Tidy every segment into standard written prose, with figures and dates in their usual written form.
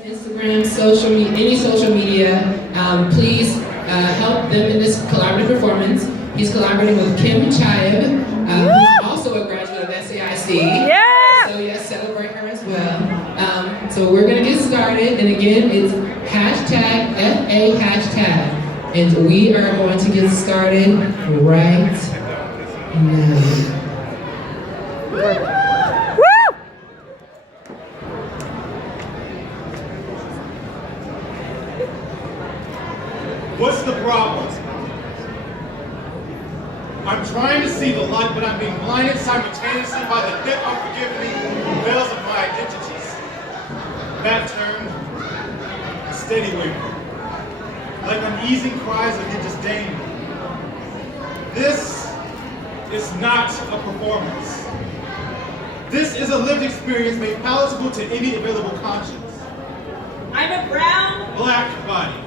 Twitter, Instagram, any social media. Please help them in this collaborative performance. He's collaborating with Kim Chaib, who's also a graduate of SAIC. Yeah! So yes, celebrate her as well. So we're gonna get started, and again, it's hashtag FA hashtag. And we are going to get started right now. What's the problem? I'm trying to see the light, but I'm being blinded simultaneously by the thick, unforgiving veils of my identities. Back turned, steady wavering, like uneasy cries of you disdain me. This is not a performance. This is a lived experience made palatable to any available conscience. I'm a brown, black body.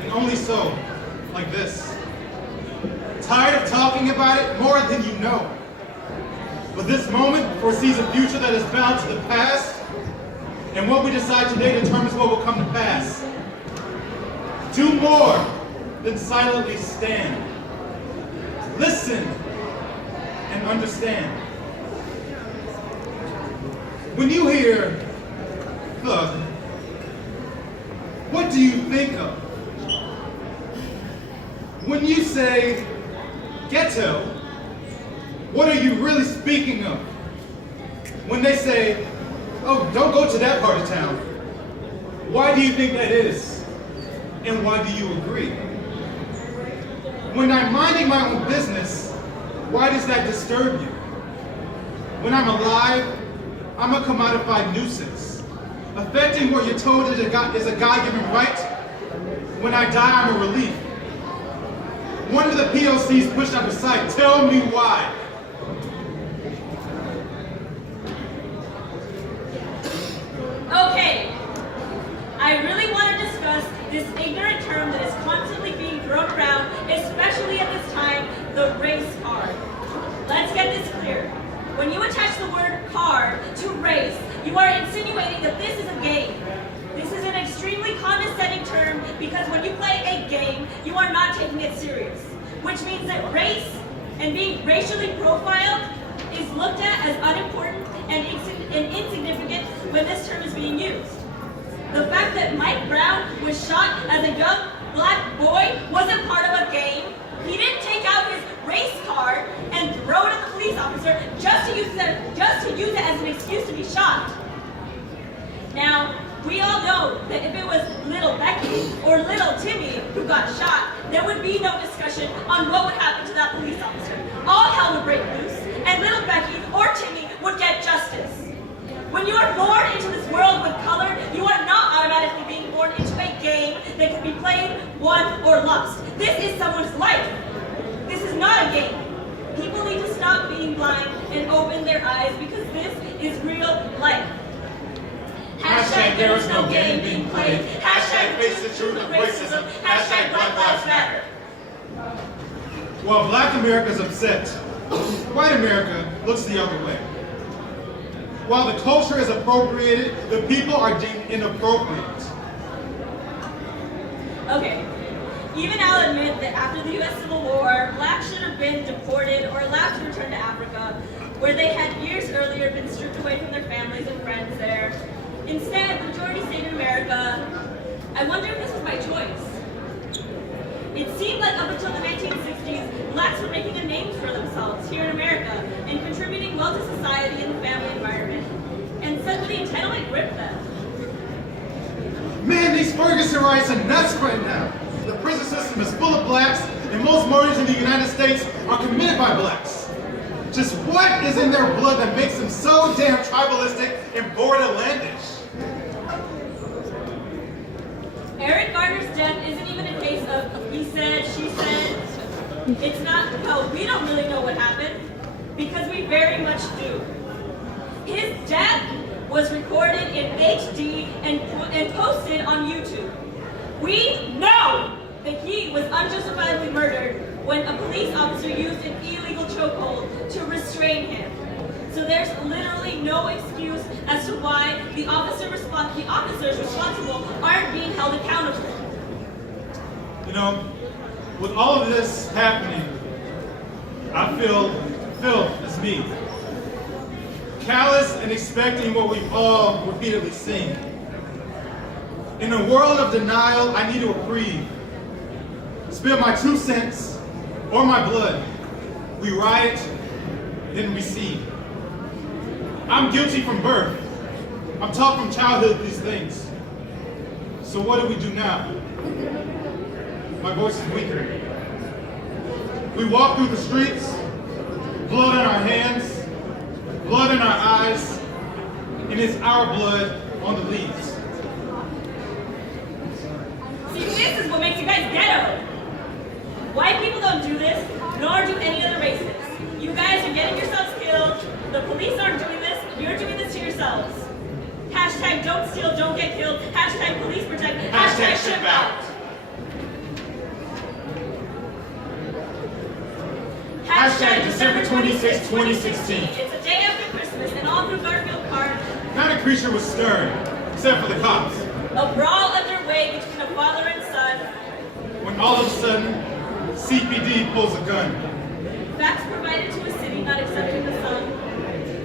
And only so, like this. Tired of talking about it more than you know. But this moment foresees a future that is bound to the past, and what we decide today determines what will come to pass. Do more than silently stand. Listen and understand. When you hear thug, what do you think of? When you say ghetto, what are you really speaking of? When they say, oh, don't go to that part of town, why do you think that is? And why do you agree? When I'm minding my own business, why does that disturb you? When I'm alive, I'm a commodified nuisance. Affecting what you're told is a God-given right. When I die, I'm a relief. One of the POCs pushed out of sight. Tell me why. Okay. I really want to discuss this ignorant term that is constantly being thrown around, especially at this time, the race card. Let's get this clear. When you attach the word card to race, you are insinuating that this is a game. This is an extremely condescending term because when you play a game, you are not taking it serious, which means that race and being racially profiled is looked at as unimportant and insignificant when this term is being used. The fact that Mike Brown was shot as a young black boy wasn't part of a game. He didn't take out his race card and throw it at the police officer just to use it as an excuse to be shot. Now, we all know that if it was little Becky or little Timmy who got shot, there would be no discussion on what would happen to that police officer. All hell would break loose, and little Becky or Timmy would get justice. When you are born into this world with color, you are not automatically being born into a game that can be played, won, or lost. This is someone's life. This is not a game. People need to stop being blind and open their eyes because this is real life. Hashtag there is no game being played. Hashtag face the truth of racism. Hashtag Black Lives Matter. While Black America is upset, white America looks the other way. While the culture is appropriated, the people are deemed inappropriate. Okay, even I'll admit that after the U.S. Civil War, blacks should have been deported or allowed to return to Africa, where they had years earlier been stripped away from their families and friends there. Instead, the majority stayed in America. I wonder if this was by choice. It seemed like up until the 1960s, blacks were making a name for themselves here in America and contributing well to society and the family environment. And suddenly entitlement gripped them. Man, these Ferguson riots are nuts right now. The prison system is full of blacks, and most murders in the United States are committed by blacks. Just what is in their blood that makes them so damn tribalistic and borderlandish? Eric Garner's death isn't even a case of he said, she said. It's not, well, we don't really know what happened, because we very much do. His death was recorded in HD and posted on YouTube. We know that he was unjustifiably murdered when a police officer used an illegal chokehold to restrain him. So there's literally no excuse as to why the officers responsible aren't being held accountable. You know, with all of this happening, I feel filth is me. Callous and expecting what we've all repeatedly seen. In a world of denial, I need a reprieve. Spill my 2 cents or my blood. We riot, then recede. I'm guilty from birth. I'm taught from childhood these things. So what do we do now? My voice is weaker. We walk through the streets, blood on our hands, blood in our eyes, and it's our blood on the leaves. See, this is what makes you guys ghetto. White people don't do this, nor do any other races. You guys are getting yourselves killed. The police aren't doing this. You're doing this to yourselves. Hashtag don't steal, don't get killed. Hashtag police protect. Hashtag ship out. Hashtag December 26, 2016. It's a day after Christmas, and all through Garfield Park, Not a creature was stirred, except for the cops. a brawl underway between a father and son. When all of a sudden, CPD pulls a gun. Facts provided to a city not accepting the sun.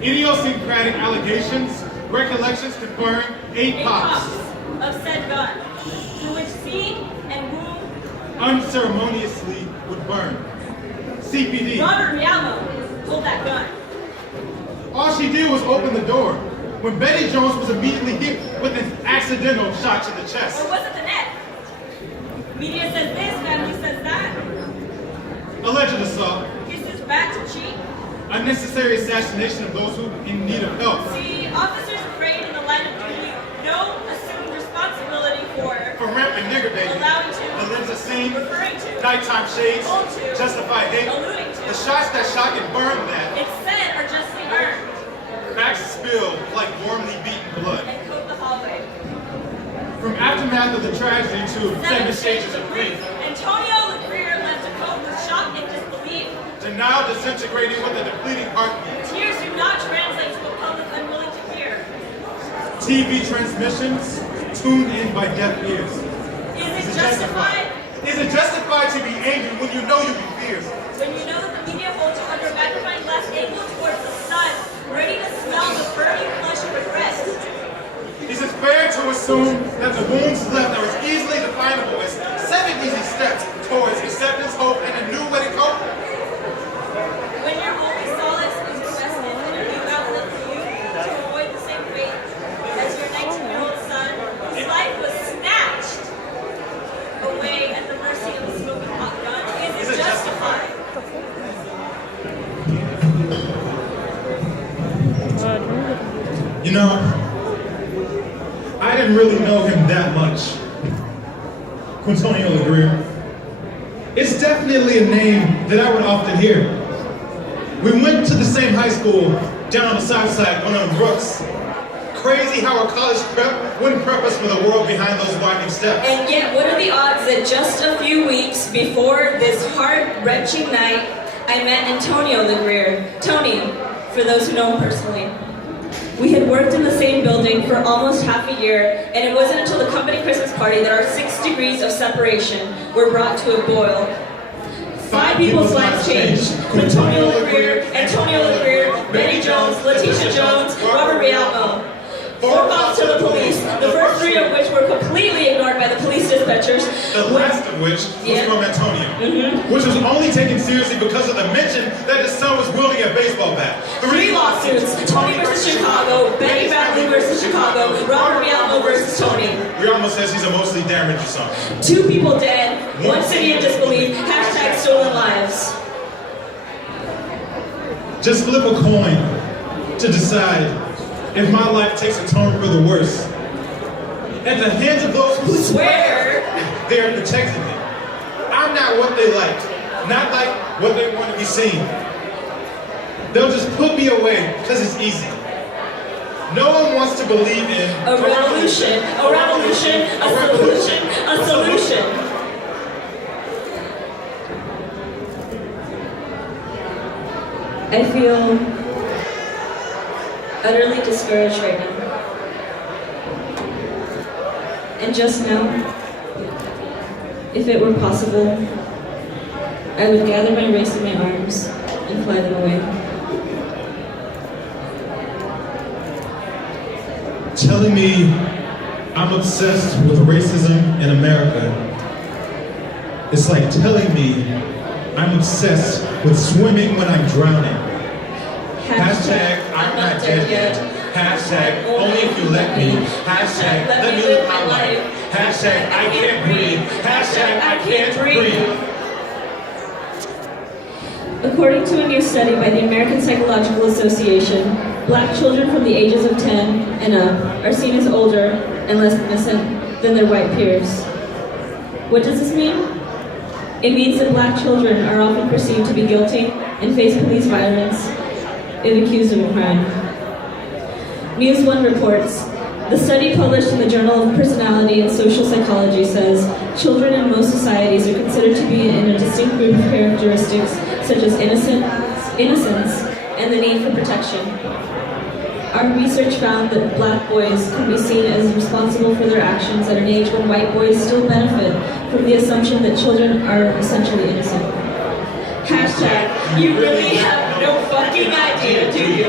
Idiosyncratic allegations, recollections confirm 8 pops. Of said gun, through which seed and womb Unceremoniously would burn. CPD. Robert Rialmo pulled that gun. All she did was open the door. When Betty Jones was immediately hit with an accidental shot to the chest. Or was it the neck? Media says this, family says that. Alleged assault. Kisses back to cheek. Unnecessary assassination of those who in need of help. See, officers afraid in the line of duty don't assume responsibility for For rampant nigger baby. allowing to, Alinda scene. referring to, Nighttime shades. told to, Justified hate. alluding The to. shots that shock and burn that. It's said or justly earned. Facts spilled like warmly beaten blood. And coat the hallway. From aftermath of the tragedy to 7 stages of grief. Antonio LeGrier left to cope with shock and disbelief. To now disintegrating with a depleting heartbeat. Tears do not translate to a public unwilling to hear. TV transmissions tuned in by deaf ears. Is it justified? Is it justified to be angry when you know you be fierce? When you know that the media holds you under a magnifying glass angled towards the sun, ready to smell the burning flesh of regret. Is it fair to assume that the wounds left are as easily definable as 7 easy steps towards acceptance, hope, and a new way to cope? When your only solace is invested in a new outlook for you to avoid the same fate as your 19-year-old son, whose life was snatched away at the mercy of a smoking hot gun, is it justified? You know, I didn't really know him that much. Quintonio LeGrier. It's definitely a name that I would often hear. We went to the same high school down on the south side, one of Brooks. Crazy how our college prep wouldn't prep us for the world behind those winding steps. And yet, what are the odds that just a few weeks before this heart-wrenching night, I met Antonio LeGrier, Tony, for those who know him personally. We had worked in the same building for almost half a year, and it wasn't until the company Christmas party that our 6 degrees of separation were brought to a boil. 5 people's lives changed. Quintonio LeGrier, Antonio LeGrier, Betty Jones, Letitia Jones, Robert Rialmo. 4 calls to the police, the first 3 of which were completely ignored by the police dispatchers. The last of which was Yeah. from Antonio, which was only taken seriously because of the mention that his son was wielding a baseball bat. 3 lawsuits, Tony versus Chicago, Betty Bradley versus Chicago, Robert Rialmo versus Tony. Rialmo says he's a mostly damaged son. 2 people dead, 1 city in disbelief, hashtag stolen lives. Just flip a coin to decide if my life takes a turn for the worse. At the hands of those who Swear. they are protecting me. I'm not what they liked, not like what they want to be seen. They'll just put me away because it's easy. No one wants to believe in A revolution, a revolution, a solution, a solution. I feel utterly discouraged right now. And just now, if it were possible, I would gather my race in my arms and fly them away. Telling me I'm obsessed with racism in America, it's like telling me I'm obsessed with swimming when I'm drowning. Hashtag I'm not dead yet. Hashtag only if you let me. Hashtag let me live my life. Hashtag I can't breathe. Hashtag I can't breathe. According to a new study by the American Psychological Association, Black children from the ages of 10 and up are seen as older and less innocent than their white peers. What does this mean? It means that Black children are often perceived to be guilty and face police violence if accused of a crime. News One reports, the study published in the Journal of Personality and Social Psychology says children in most societies are considered to be in a distinct group of characteristics such as innocence and the need for protection. Our research found that Black boys can be seen as responsible for their actions at an age when white boys still benefit from the assumption that children are essentially innocent. Hashtag, you really have no fucking idea, do you?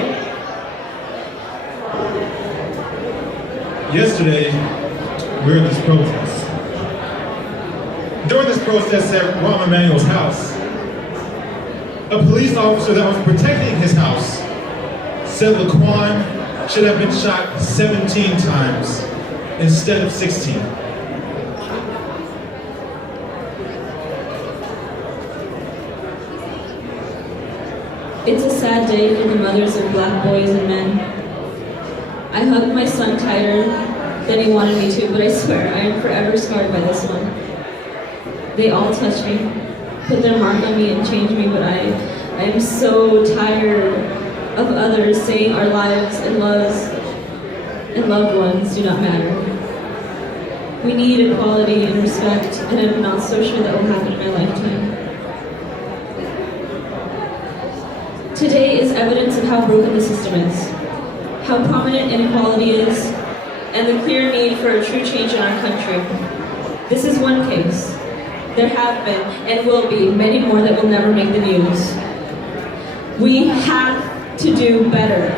Yesterday, we were at this protest. During this protest at Rahm Emanuel's house, a police officer that was protecting his house said Laquan should have been shot 17 times instead of 16. It's a sad day for the mothers of Black boys and men. I hugged my son tighter than he wanted me to, but I swear I am forever scarred by this one. They all touch me, put their mark on me and change me, but I am so tired of others saying our lives and loves and loved ones do not matter. We need equality and respect, and I'm not so sure that will happen in my lifetime. Today is evidence of how broken the system is, how prominent inequality is, and the clear need for a true change in our country. This is one case. There have been, and will be, many more that will never make the news. We have to do better,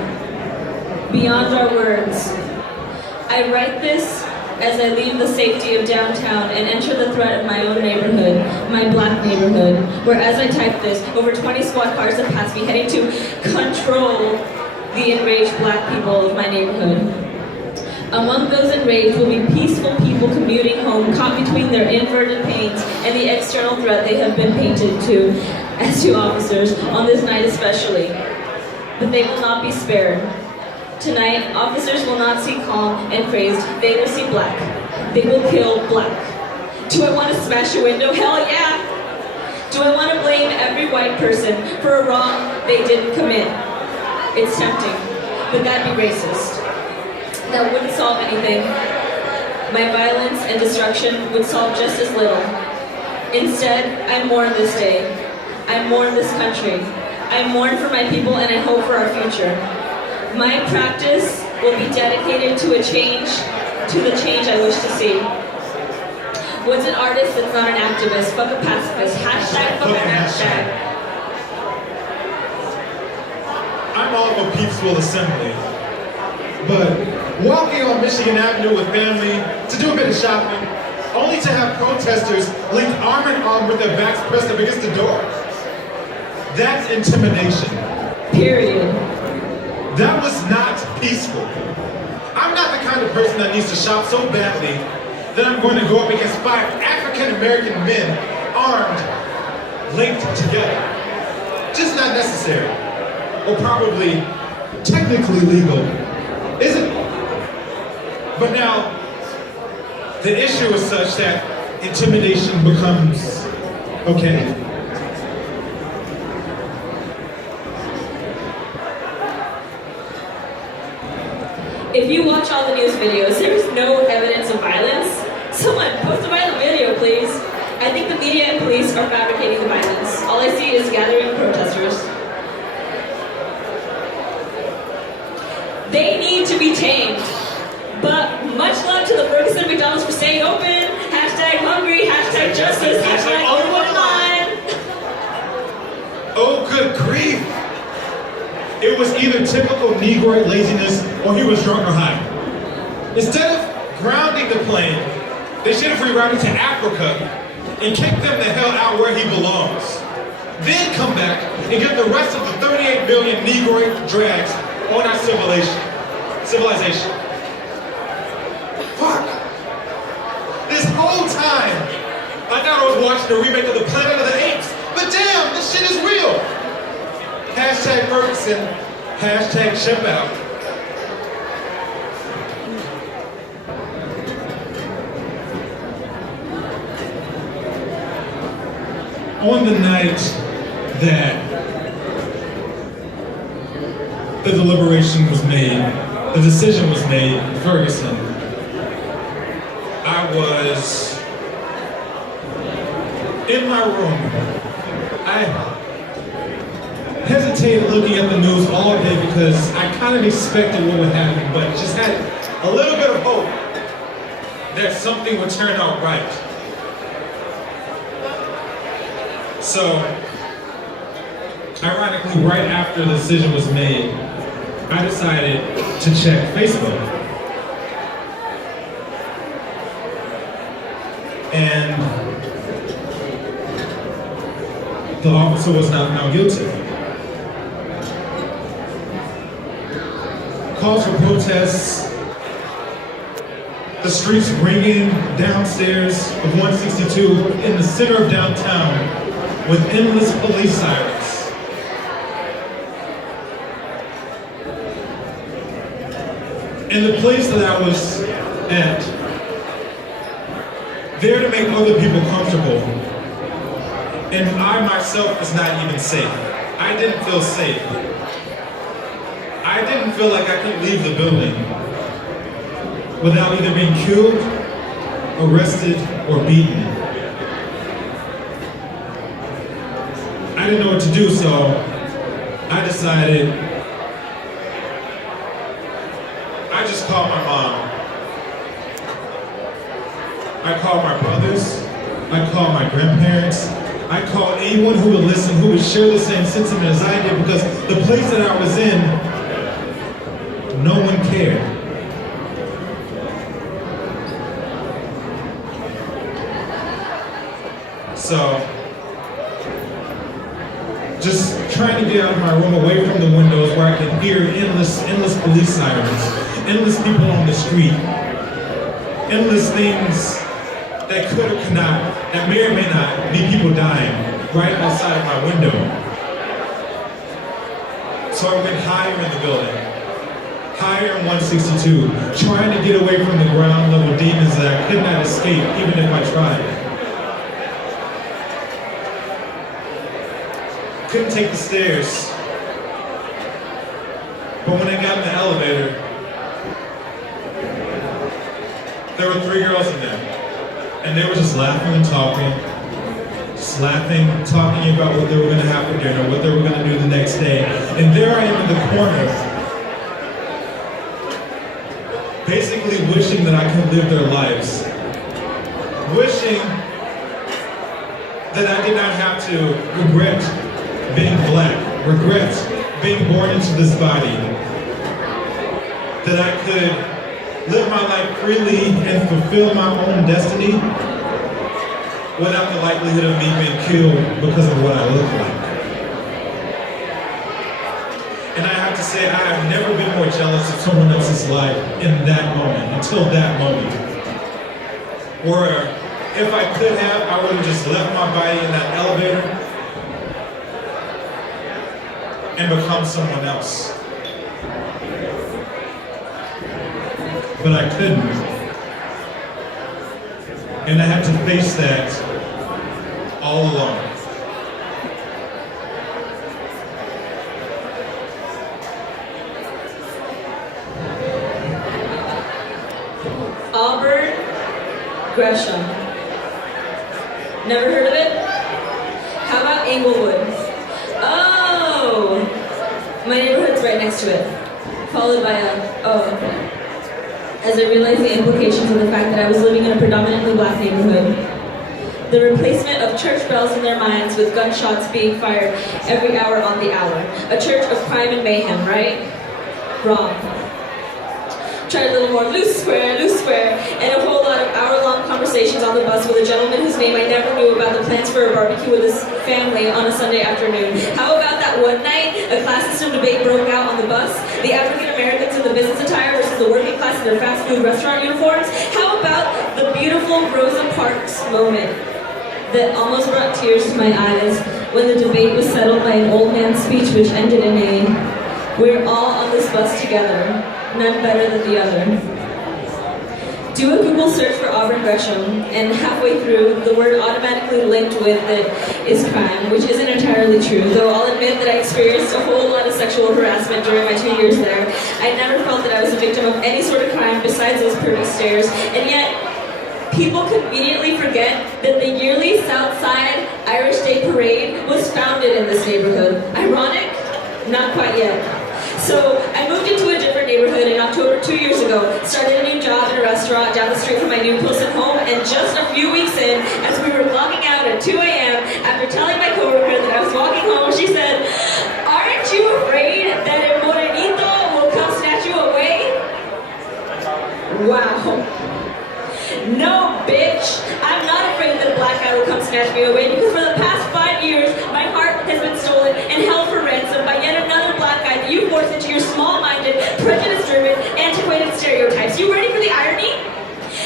beyond our words. I write this as I leave the safety of downtown and enter the threat of my own neighborhood, my Black neighborhood, where as I type this, over 20 squad cars have passed me heading to control the enraged Black people of my neighborhood. Among those enraged will be peaceful people commuting home, caught between their inverted pains and the external threat they have been painted to as to officers, on this night especially. But they will not be spared. Tonight, officers will not see calm and crazed, they will see Black. They will kill Black. Do I want to smash a window? Hell yeah! Do I want to blame every white person for a wrong they didn't commit? It's tempting, but that'd be racist. That wouldn't solve anything. My violence and destruction would solve just as little. Instead, I mourn this day. I mourn this country. I mourn for my people and I hope for our future. My practice will be dedicated to the change I wish to see. What's an artist that's not an activist? Fuck a pacifist. Hashtag fuck a hashtag. I'm all of a peaceful assembly, but walking on Michigan Avenue with family to do a bit of shopping, only to have protesters linked arm in arm with their backs pressed up against the door. That's intimidation. Period. That was not peaceful. I'm not the kind of person that needs to shop so badly that I'm going to go up against 5 African-American men armed, linked together. Just not necessary. Or probably technically legal, isn't it? But now, the issue is such that intimidation becomes okay. If you watch all the news videos, there's no evidence of violence. Someone post a violent video, please. I think the media and police are fabricating the violence. All I see is gathering protesters. They was either typical Negroid laziness or he was drunk or high. Instead of grounding the plane, they should have rerouted to Africa and kicked them the hell out where he belongs. Then come back and get the rest of the 38 million Negroid drags on our civilization. Fuck. This whole time, I thought I was watching a remake of the Planet of the Apes, but damn, this shit is real. Hashtag Ferguson, hashtag chip out. On the night that the deliberation was made, the decision was made in Ferguson, I was in my room. I hesitated looking at the news all day because I kind of expected what would happen, but just had a little bit of hope that something would turn out right. So, ironically, right after the decision was made, I decided to check Facebook. And the officer was not found guilty. Calls for protests, the streets ringing downstairs of 162 in the center of downtown with endless police sirens. And the place that I was at, there to make other people comfortable, and I myself was not even safe. I didn't feel safe. I didn't feel like I could leave the building without either being killed, arrested, or beaten. I didn't know what to do, so I decided I just called my mom. I called my brothers. I called my grandparents. I called anyone who would listen, who would share the same sentiment as I did, because the place that I was in, no one cared. So, just trying to get out of my room, away from the windows where I could hear endless police sirens, endless people on the street, endless things that could or could not, that may or may not be people dying right outside of my window. So I went higher in the building, higher in 162, trying to get away from the ground level demons that I could not escape even if I tried. Couldn't take the stairs. But when I got in the elevator, there were 3 girls in there. And they were just laughing and talking. Just laughing, talking about what they were gonna have for dinner, what they were gonna do the next day. And there I am in the corner, basically wishing that I could live their lives. Wishing that I did not have to regret being black, regret being born into this body, that I could live my life freely and fulfill my own destiny without the likelihood of me being killed because of what I look like. And I have to say, I have never been more jealous of someone else's life in that moment, until that moment. Where if I could have, I would have just left my body in that elevator and become someone else. But I couldn't. And I had to face that all alone. Auburn Gresham. Never heard of it? How about Englewood? Oh! My neighborhood's right next to it. Followed by as I realized the implications of the fact that I was living in a predominantly black neighborhood. The replacement of church bells in their minds with gunshots being fired every hour on the hour. A church of crime and mayhem, right? Wrong. Tried a little more loose square, and a whole lot of hour-long conversations on the bus with a gentleman whose name I never knew about the plans for a barbecue with his family on a Sunday afternoon. How about that one night, a class system debate broke out on the bus? The African Americans in the business attire versus the working class in their fast food restaurant uniforms? How about the beautiful Rosa Parks moment that almost brought tears to my eyes when the debate was settled by an old man's speech which ended in a, "We're all on this bus together, none better than the other." Do a Google search for Auburn Gresham, and halfway through, the word automatically linked with it is crime, which isn't entirely true, though I'll admit that I experienced a whole lot of sexual harassment during my 2 years there. I never felt that I was a victim of any sort of crime besides those pretty stares, and yet, people conveniently forget that the yearly Southside Irish Day Parade was founded in this neighborhood. Ironic? Not quite yet. So I moved into a different neighborhood in October 2 years ago, started a new job in a restaurant down the street from my new Pilsen home, and just a few weeks in, as we were logging out at 2 a.m., after telling my coworker that I was walking home, she said, "Aren't you afraid that a morenito will come snatch you away?" Wow. No, bitch. I'm not afraid that a black guy will come snatch me away, because for the past 5 years, my heart has been stolen and held for ransom by yet another black guy that you forced into your small-minded, prejudice-driven, antiquated stereotypes. You ready for the irony?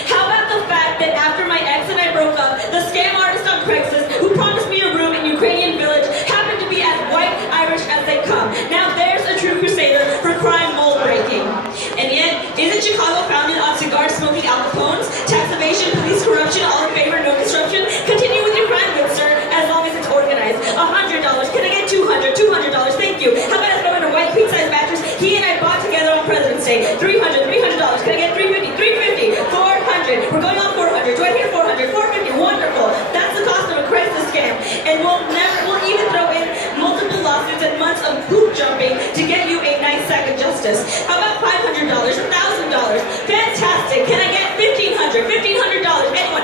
How about the fact that after my ex and I broke up, the scam artist on Craigslist who promised me a room in Ukrainian village happened to be as white Irish as they come. Now there's a true crusader for crime mold breaking. And yet, isn't Chicago founded on cigar smoking Al Capones, tax evasion, police corruption, all in favor, no construction? Continue with your crime, good sir, as long as it's organized. $100. Can I get $200? $200. Thank you. How about I throw in a white queen-size mattress he and I bought together on President's Day? $300. $300. Can I get $350? $350. $400. We're going on $400. Do I hear $400? $450. Wonderful. That's the cost of a Craigslist scam. And we'll even throw in multiple lawsuits and months of hoop jumping to get you a nice sack of justice. How about $500? $1,000? Fantastic. Can I get $1,500? $1,500? Anyone?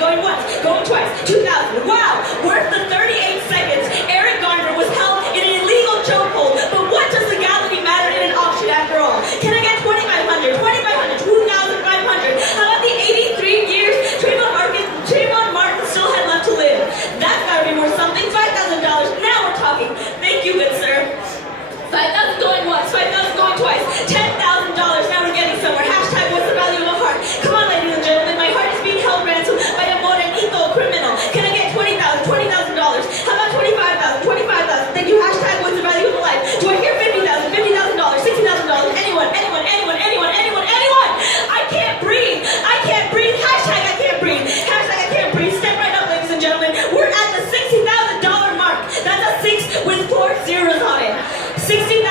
Going once? Going twice? $2,000. Wow. Worth the 38 seconds Eric Garner was held in an illegal chokehold. But what does legality matter in an auction after all? Can I get $2,500? $2,500? $2,500? How about the 83 years Trayvon Martin still had left to live? That's gotta be worth something. $5,000. Now we're talking. Thank you, good sir. 5,000 going once, 5,000 going twice, $10,000. Now we're getting somewhere. Hashtag what's the value of a heart? Come on, ladies and gentlemen, my heart is being held ransom by a morenito criminal. Can I get $20,000? $20,000? How about $25,000? $25,000. Thank you. Hashtag what's the value of a life? Do I hear $50,000? $50,000? $60,000? Anyone? I can't breathe. Hashtag I can't breathe. Hashtag I can't breathe. Step right up, ladies and gentlemen. We're at the $60,000 mark. That's a 6 with 4 zeros on it. $60,000,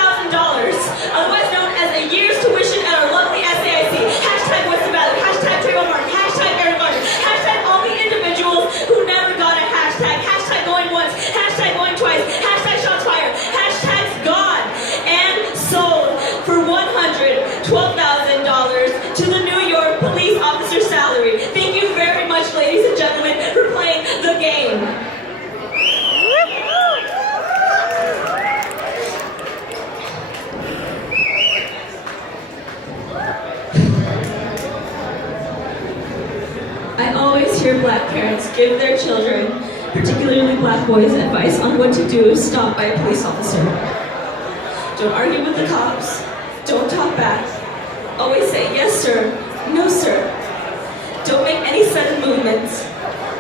otherwise known as a year's tuition at our lovely SAIC. Hashtag what's the value? Hashtag Trayvon Martin. Hashtag Eric Garner. Hashtag all the individuals who never got a hashtag. Hashtag going once. Hashtag going twice. Hashtag shots fired. Hashtags gone and sold for $112,000 to the New York police officer salary. Thank you very much, ladies and gentlemen, for playing the game. I always hear black parents give their children, particularly black boys, advice on what to do if stopped by a police officer. Don't argue with the cops. Don't talk back. Always say, yes sir, no sir. Don't make any sudden movements.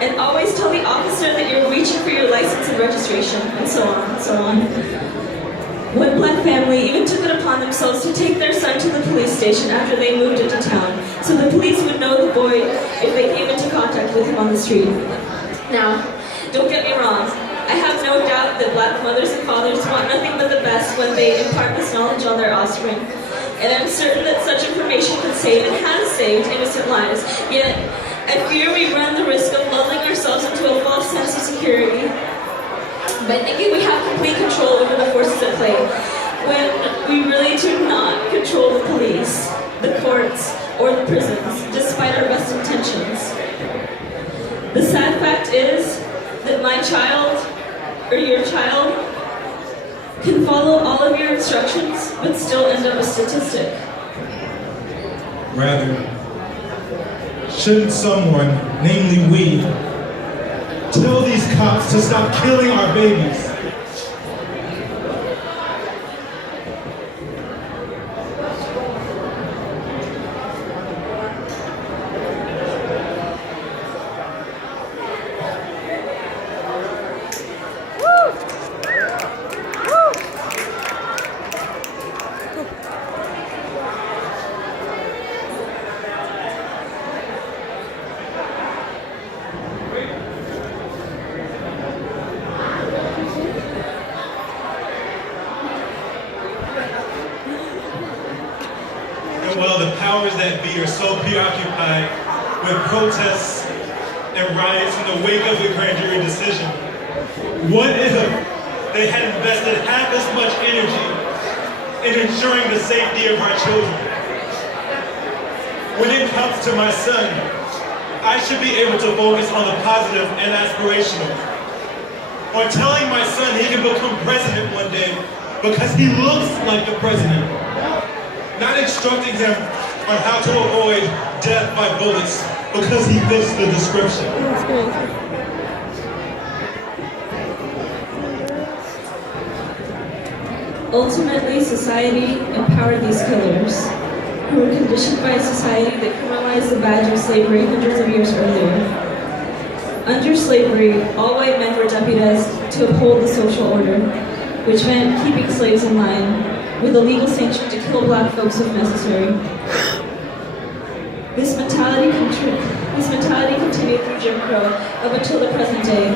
And always tell the officer that you're reaching for your license and registration, and so on, and so on. One black family even took it upon themselves to take their son to the police station after they moved into town, so the police would know the boy if they came into contact with him on the street. Now, don't get me wrong, I have no doubt that black mothers and fathers want nothing but the best when they impart this knowledge on their offspring. And I'm certain that such information can save and has saved innocent lives. Yet, I fear we run the risk of lulling ourselves into a false sense of security by thinking we have complete control over the forces at play, when we really do not control the police, the courts, or the prisons, despite our best intentions. The sad fact child or your child can follow all of your instructions but still end up a statistic. Rather, shouldn't someone, namely we, tell these cops to stop killing our babies? And while the powers that be are so preoccupied with protests and riots in the wake of the grand jury decision, what if they had invested half as much energy in ensuring the safety of our children? When it comes to my son, I should be able to focus on the positive and aspirational. On telling my son he can become president one day because he looks like the president. Not instructing him on how to avoid death by bullets because he fits the description. Ultimately, society empowered these killers, who were conditioned by a society that criminalized the badge of slavery hundreds of years earlier. Under slavery, all white men were deputized to uphold the social order, which meant keeping slaves in line, with a legal sanction to kill black folks if necessary. This mentality continued through Jim Crow up until the present day,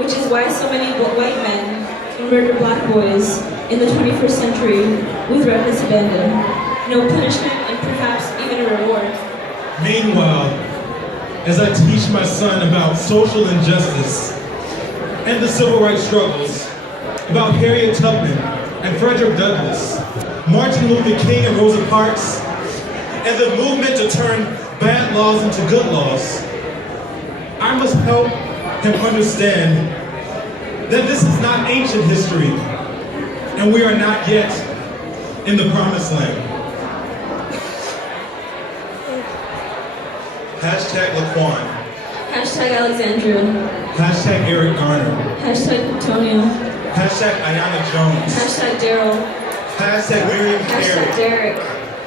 which is why so many white men murder black boys in the 21st century with reckless abandon. No punishment and perhaps even a reward. Meanwhile, as I teach my son about social injustice and the civil rights struggles, about Harriet Tubman and Frederick Douglass, Martin Luther King and Rosa Parks, and the movement to turn bad laws into good laws, I must help him understand that this is not ancient history, and we are not yet in the promised land. Hashtag Laquan. Hashtag Alexandria. Hashtag Eric Garner. Hashtag Antonio. Hashtag Ayanna Jones. Hashtag Daryl. Hashtag Miriam Hashtag Carey. Derek.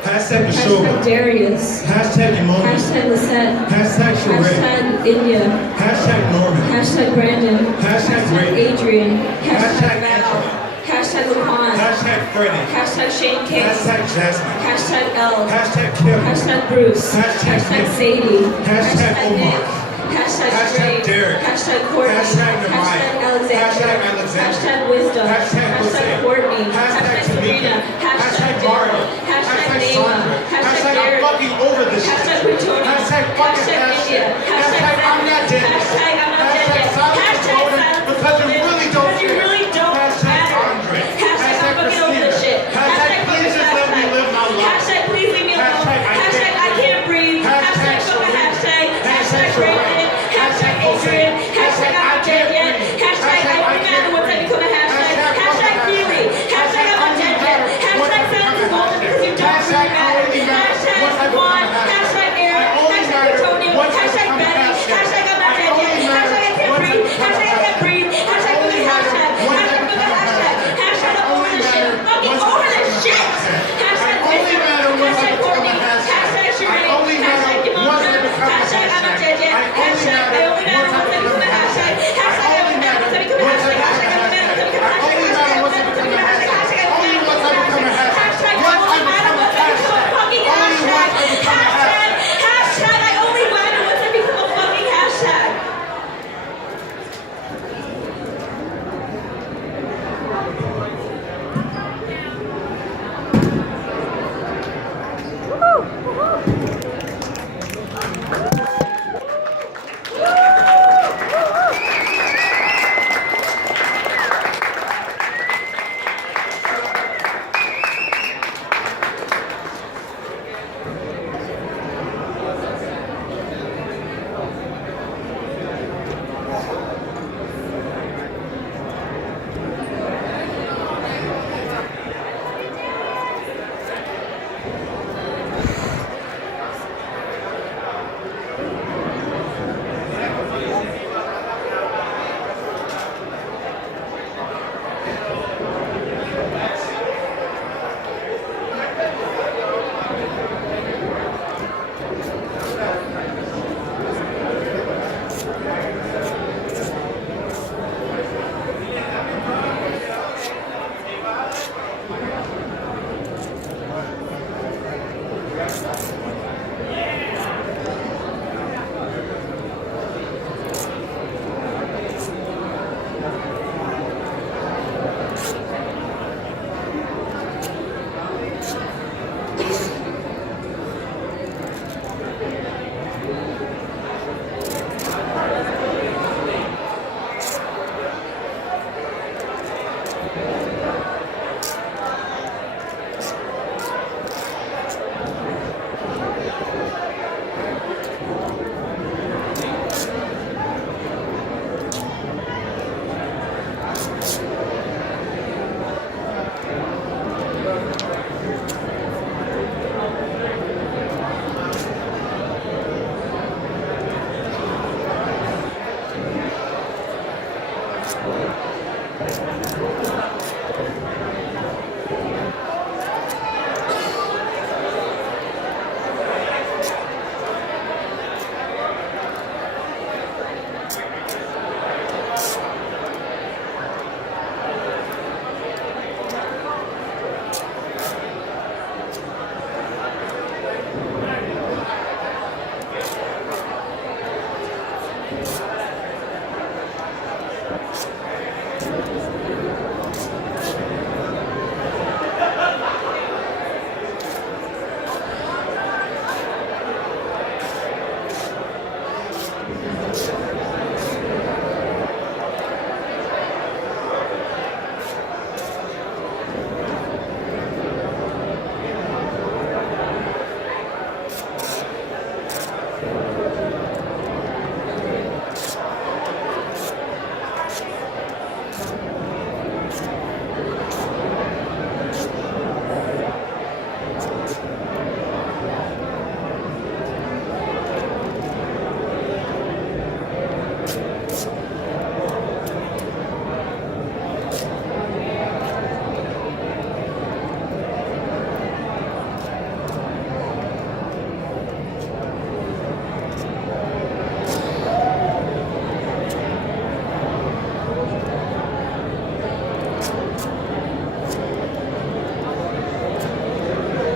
Hashtag Hashtag Neshoba. Darius. Hashtag Imoni. Hashtag Lisette. Hashtag Sheree. Hashtag India. Hashtag Norman. Hashtag Brandon. Hashtag Ray. Adrian. Hashtag Val. Angela. Hashtag Laquan. Hashtag Freddie. Hashtag Shane King. Hashtag Jasmine. Hashtag Elle. Hashtag Kim. Hashtag Bruce. Hashtag Nick. Sadie. Hashtag Omar. Nick. Hashtag Hashtag Drake. Derek. Hashtag Courtney. Hashtag Nehemiah. Hashtag Alexander. Hashtag Alexander. Hashtag Wisdom. Hashtag Jose. Hashtag Courtney. Hashtag Sabrina. Tamika. Hashtag Mario. Dylan. Hashtag Hashtag Nema. Sandra. Hashtag Hashtag I'm Eric. fucking over this shit. Hashtag Pretoria. Hashtag fucking Hashtag India. Hashtag I'm not dead. Hashtag I'm not dead yet. Silence Hashtag Golden, silence because you Golden, really don't because you care. really don't Hashtag matter. Andre. Hashtag I'm fucking over this shit. Hashtag please just let me live my life. Hashtag please leave me alone. Hashtag Hashtag I can't breathe. Hashtag fuck a hashtag. Hashtag Brandon. Hashtag Adrian. Hashtag I'm not dead yet. Hashtag I only matter once I become a hashtag. Hashtag Keely. Hashtag I'm not dead yet. Hashtag silence is golden because you don't really matter. Hashtag Juan. Hashtag Eric. Hashtag Antonio. Hashtag